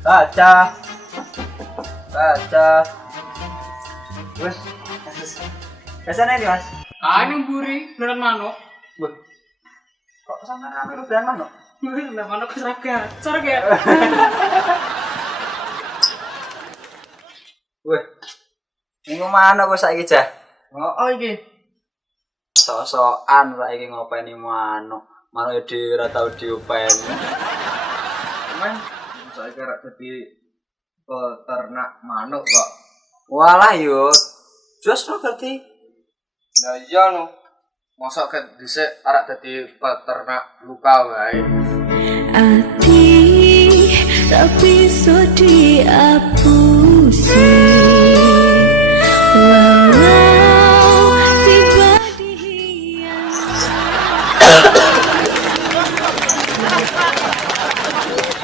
Baca. Baca. Wes. Kesana ini, Mas. Ini buri, beneran manuk. Wah. Kok sama rame lu beneran manuk? Beneran manuk keserga. Serga. Wah. Ini mana kok saiki, Jah? Oh, iki. Sosokan saiki ngopeni manuk. Manuk dhewe ora tau diopeni. Men, saiki arek dadi peternak manuk kok. Walah yo. Jos no berarti. Lah iya no. Mosok ket dhisik arek dadi peternak luka wae. Ati tapi so dihapusi walau tiba dihias.